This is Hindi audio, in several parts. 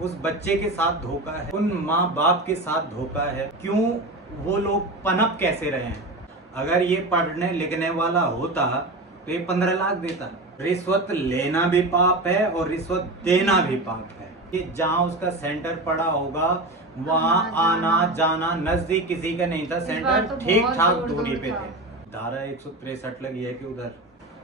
उस बच्चे के साथ धोखा है, उन माँ बाप के साथ धोखा है। क्यों वो लोग पनप कैसे रहे हैं? अगर ये पढ़ने लिखने वाला होता तो ये 15 लाख देता। रिश्वत लेना भी पाप है और रिश्वत देना भी पाप है। कि जहाँ उसका सेंटर पड़ा होगा वहाँ आना जाना नजदीक किसी का नहीं था, सेंटर ठीक ठाक दूरी पे थे। धारा 163 लगी है कि उधर।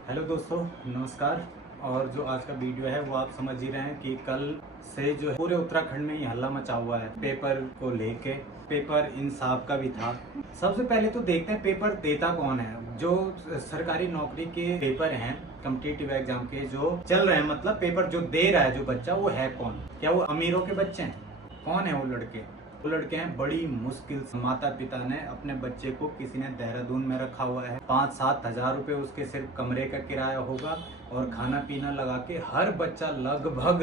हेलो दोस्तों, नमस्कार। और जो आज का वीडियो है वो आप समझ ही रहे हैं कि कल से जो है पूरे उत्तराखंड में ही हल्ला मचा हुआ है पेपर को लेके। पेपर इंसाफ का भी था। सबसे पहले तो देखते हैं पेपर देता कौन है। जो सरकारी नौकरी के पेपर हैं, कॉम्पिटिटिव एग्जाम के जो चल रहे हैं, मतलब पेपर जो दे रहा है जो बच्चा, वो है कौन? क्या वो अमीरों के बच्चे हैं? कौन है वो लड़के? वो लड़के हैं बड़ी मुश्किल से माता पिता ने अपने बच्चे को, किसी ने देहरादून में रखा हुआ है, 5-7 हजार रुपए उसके सिर्फ कमरे का किराया होगा और खाना पीना लगा के हर बच्चा लगभग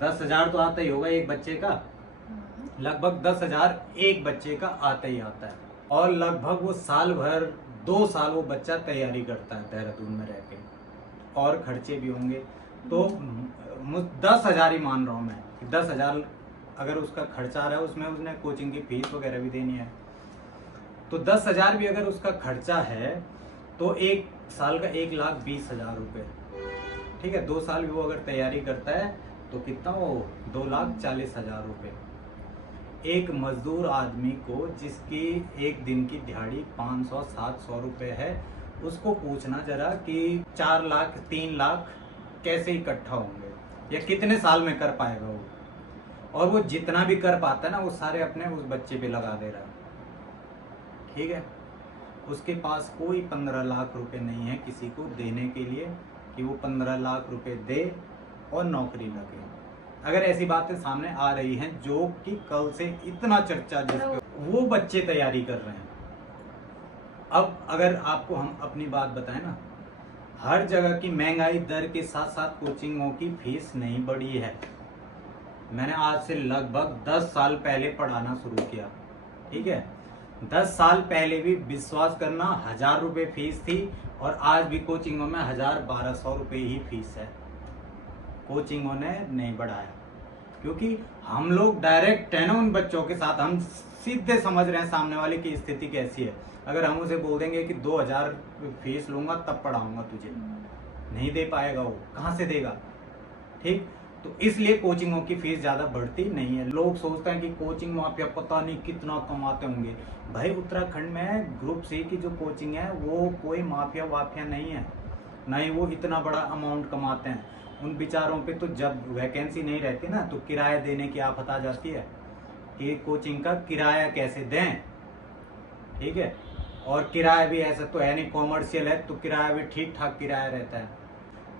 10 हजार तो आता ही होगा एक बच्चे का। लगभग 10 हजार एक बच्चे का आता ही आता है। और लगभग वो साल भर 2 साल वो बच्चा तैयारी करता है देहरादून में रह के, और खर्चे भी होंगे। तो 10 हजार ही मान रहा हूँ मैं, 10 हजार अगर उसका खर्चा आ रहा है, उसमें उसने कोचिंग की फीस वगैरह भी देनी है, तो 10 हजार भी अगर उसका खर्चा है तो एक साल का 1,20,000 रुपये। ठीक है, 2 साल भी वो अगर तैयारी करता है तो कितना वो 2,40,000 रुपये। एक मजदूर आदमी को जिसकी एक दिन की दिहाड़ी 500-700 रुपये है, उसको पूछना जरा कि 4 लाख 3 लाख कैसे इकट्ठा होंगे या कितने साल में कर पाएगा वो। और वो जितना भी कर पाता है ना, वो सारे अपने उस बच्चे पे लगा दे रहा है। ठीक है, उसके पास कोई 15 लाख रुपए नहीं है किसी को देने के लिए कि वो 15 लाख रुपए दे और नौकरी लगे। अगर ऐसी बातें सामने आ रही हैं जो कि कल से इतना चर्चा जिसपे, वो बच्चे तैयारी कर रहे हैं। अब अगर आपको हम अपनी बात बताएं ना, हर जगह की महंगाई दर के साथ साथ कोचिंगों की फीस नहीं बढ़ी है। मैंने आज से लगभग 10 साल पहले पढ़ाना शुरू किया। ठीक है, 10 साल पहले भी विश्वास करना 1000 रुपये फीस थी, और आज भी कोचिंगों में 1000-1200 रुपये ही फीस है। कोचिंगों ने नहीं बढ़ाया क्योंकि हम लोग डायरेक्ट है ना उन बच्चों के साथ, हम सीधे समझ रहे हैं सामने वाले की स्थिति कैसी है। अगर हम उसे बोल देंगे कि 2000 फीस लूंगा तब पढ़ाऊंगा तुझे, नहीं दे पाएगा, वो कहाँ से देगा? ठीक, तो इसलिए कोचिंगों की फीस ज्यादा बढ़ती नहीं है। लोग सोचते हैं कि कोचिंग माफिया पता नहीं कितना कमाते होंगे। भाई उत्तराखंड में ग्रुप सी की जो कोचिंग है वो कोई माफिया वाफिया नहीं है, ना ही वो इतना बड़ा अमाउंट कमाते हैं। उन बेचारों पे तो जब वैकेंसी नहीं रहती ना, तो किराया देने की आफत आ जाती है कि कोचिंग का किराया कैसे दें। ठीक है, और किराया भी ऐसा तो है नहीं, कॉमर्शियल है तो किराया भी ठीक ठाक किराया रहता है।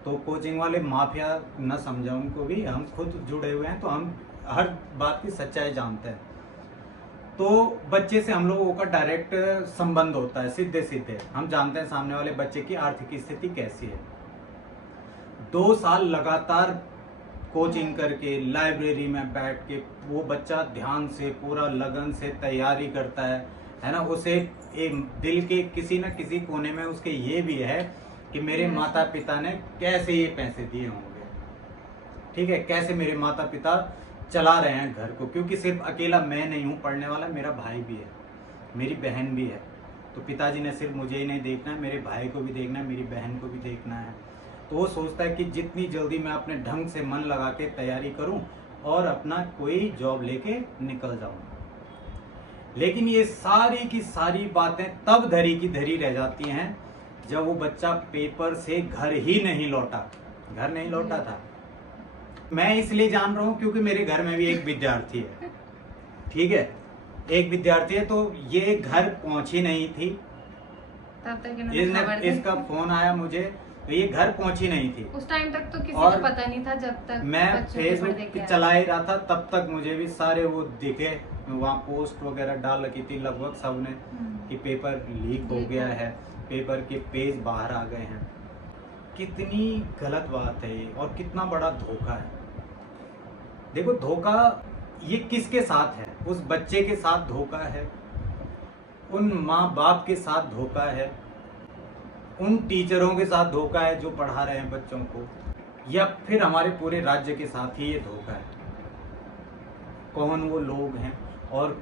तो कोचिंग वाले माफिया न समझा उनको भी, हम खुद जुड़े हुए हैं तो हम हर बात की सच्चाई जानते हैं। तो बच्चे से हम लोगों का डायरेक्ट संबंध होता है, सीधे सीधे हम जानते हैं सामने वाले बच्चे की आर्थिक स्थिति कैसी है। 2 साल लगातार कोचिंग करके लाइब्रेरी में बैठ के वो बच्चा ध्यान से पूरा लगन से तैयारी करता है ना। उसे एक दिल के किसी न किसी कोने में उसके ये भी है कि मेरे माता पिता ने कैसे ये पैसे दिए होंगे। ठीक है, कैसे मेरे माता पिता चला रहे हैं घर को, क्योंकि सिर्फ अकेला मैं नहीं हूँ पढ़ने वाला, मेरा भाई भी है, मेरी बहन भी है। तो पिताजी ने सिर्फ मुझे ही नहीं देखना है, मेरे भाई को भी देखना है, मेरी बहन को भी देखना है। तो वो सोचता है कि जितनी जल्दी मैं अपने ढंग से मन लगा के तैयारी करूं और अपना कोई जॉब लेके निकल जाऊं। लेकिन ये सारी की सारी बातें तब धरी की धरी रह जाती हैं जब वो बच्चा पेपर से घर ही नहीं लौटा। घर नहीं लौटा था। मैं इसलिए जान रहा हूं क्योंकि मेरे घर में भी एक विद्यार्थी है। ठीक है, एक विद्यार्थी है, तो ये घर पहुंची नहीं थी तब तक इसका फोन आया मुझे, तो ये घर पहुंची नहीं थी। उस टाइम तक तो किसी को पता नहीं था, जब तक मैं फेसबुक चला ही रहा था तब तक मुझे भी सारे वो दिखे, वहाँ पोस्ट वगैरह डाल रखी थी लगभग सबने कि पेपर लीक हो गया है, पेपर के पेज बाहर आ गए हैं। कितनी गलत बात है ये, और कितना बड़ा धोखा है। देखो, धोखा ये किसके साथ है? उस बच्चे के साथ धोखा है, उन माँ बाप के साथ धोखा है, उन टीचरों के साथ धोखा है जो पढ़ा रहे हैं बच्चों को, या फिर हमारे पूरे राज्य के साथ ही ये धोखा है। कौन वो लोग हैं और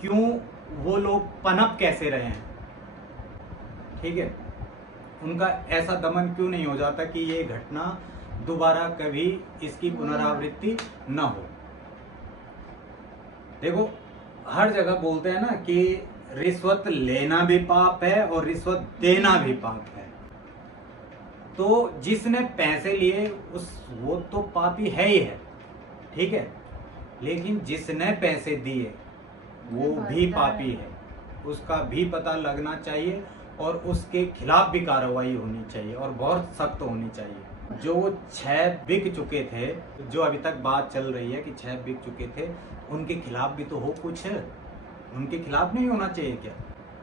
क्यों वो लोग पनप कैसे रहे हैं, ठीक है। उनका ऐसा दमन क्यों नहीं हो जाता कि ये घटना दोबारा कभी इसकी पुनरावृत्ति न हो। देखो हर जगह बोलते हैं ना कि रिश्वत लेना भी पाप है और रिश्वत देना भी पाप है। तो जिसने पैसे लिए वो तो पापी है ही है, ठीक है, लेकिन जिसने पैसे दिए वो भी पापी है, उसका भी पता लगना चाहिए और उसके खिलाफ भी कार्रवाई होनी चाहिए और बहुत सख्त होनी चाहिए। जो 6 बिक चुके थे, जो अभी तक बात चल रही है कि 6 बिक चुके थे, उनके खिलाफ भी तो हो कुछ, उनके खिलाफ नहीं होना चाहिए क्या?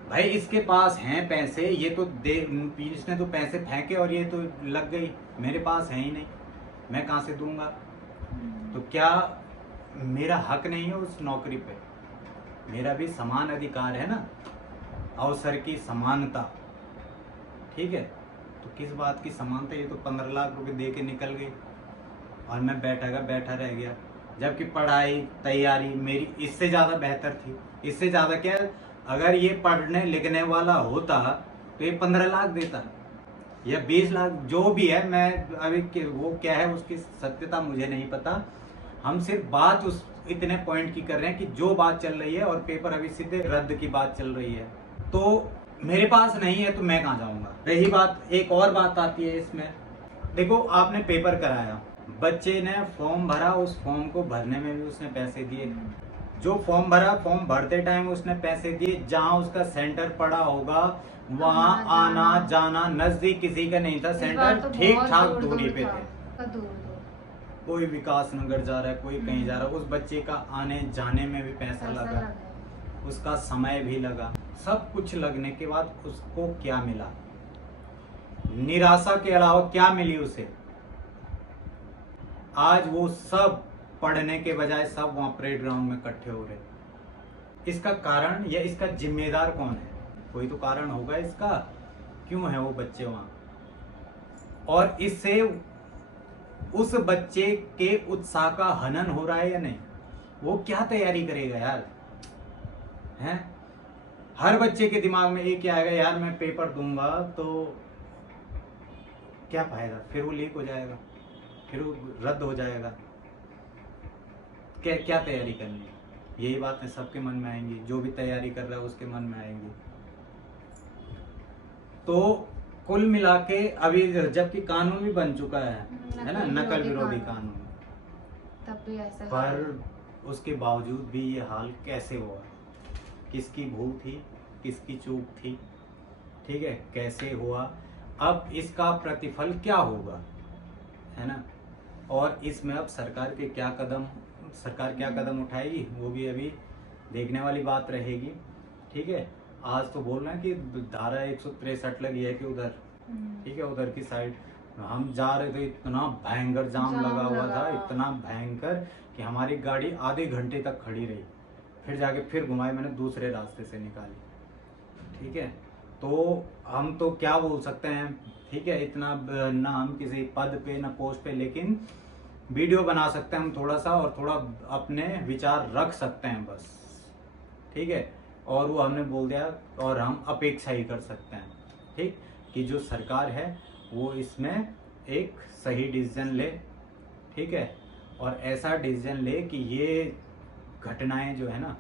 भाई इसके पास हैं पैसे, ये तो इसने तो पैसे फेंके और ये तो लग गई, मेरे पास है ही नहीं, मैं कहाँ से दूंगा? तो क्या मेरा हक नहीं है उस नौकरी पे? मेरा भी समान अधिकार है ना, अवसर की समानता, ठीक है। तो किस बात की समानता? ये तो 15 लाख रुपए दे के निकल गई और मैं बैठा रह गया, जबकि पढ़ाई तैयारी मेरी इससे ज़्यादा बेहतर थी। इससे ज़्यादा क्या, अगर ये पढ़ने लिखने वाला होता तो ये 15 लाख देता या 20 लाख, जो भी है। मैं अभी वो क्या है उसकी सत्यता मुझे नहीं पता, हम सिर्फ बात उस इतने पॉइंट की कर रहे हैं कि जो बात चल रही है और पेपर अभी सीधे रद्द की बात चल रही है। तो मेरे पास नहीं है तो मैं कहाँ जाऊँगा? रही बात, एक और बात आती है इसमें। देखो आपने पेपर कराया, बच्चे ने फॉर्म भरा, उस फॉर्म को भरने में भी उसने पैसे दिए। जो फॉर्म भरा, फॉर्म भरते टाइम उसने पैसे दिए, जहाँ उसका सेंटर पड़ा होगा वहाँ आना जाना नजदीक किसी का नहीं था, सेंटर ठीक ठाक दूरी पे थे। कोई विकास नगर जा रहा है, कोई कहीं जा रहा है, उस बच्चे का आने जाने में भी पैसा लगा, उसका समय भी लगा। सब कुछ लगने के बाद उसको क्या मिला? निराशा के अलावा क्या मिली उसे? आज वो सब पढ़ने के बजाय सब वहां परेड ग्राउंड में इकट्ठे हो रहे। इसका कारण या इसका जिम्मेदार कौन है? कोई तो कारण होगा इसका, क्यों है वो बच्चे वहां? और इससे उस बच्चे के उत्साह का हनन हो रहा है या नहीं? वो क्या तैयारी करेगा यार? हैं? हर बच्चे के दिमाग में एक क्या आएगा, यार मैं पेपर दूंगा तो क्या फायदा, फिर वो लीक हो जाएगा, फिर वो रद्द हो जाएगा, क्या तैयारी करनी है? यही बातें सबके मन में आएंगी, जो भी तैयारी कर रहा है उसके मन में आएंगी। तो कुल मिला के अभी जबकि कानून भी बन चुका है ना, नकल विरोधी कानून, तब भी ऐसा पर उसके बावजूद भी ये हाल कैसे हुआ? किसकी भूल थी, किसकी चूक थी, ठीक है, कैसे हुआ? अब इसका प्रतिफल क्या होगा, है ना? और इसमें अब सरकार क्या कदम उठाएगी वो भी अभी देखने वाली बात रहेगी, ठीक है। आज तो बोल रहे हैं कि धारा 163 लगी है कि उधर, ठीक है, उधर की साइड हम जा रहे थे, इतना भयंकर जाम लगा हुआ था, इतना भयंकर कि हमारी गाड़ी आधे घंटे तक खड़ी रही, फिर जाके फिर घुमाई, मैंने दूसरे रास्ते से निकाली, ठीक है। तो हम तो क्या बोल सकते हैं, ठीक है, इतना ना हम किसी पद पे ना पोस्ट पे, लेकिन वीडियो बना सकते हैं हम थोड़ा सा और थोड़ा अपने विचार रख सकते हैं बस, ठीक है। और वो हमने बोल दिया और हम अपेक्षा ही कर सकते हैं, ठीक, कि जो सरकार है वो इसमें एक सही डिसीजन ले, ठीक है, और ऐसा डिसीजन ले कि ये घटनाएं जो है ना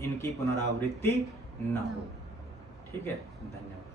इनकी पुनरावृत्ति न हो, ठीक है। धन्यवाद।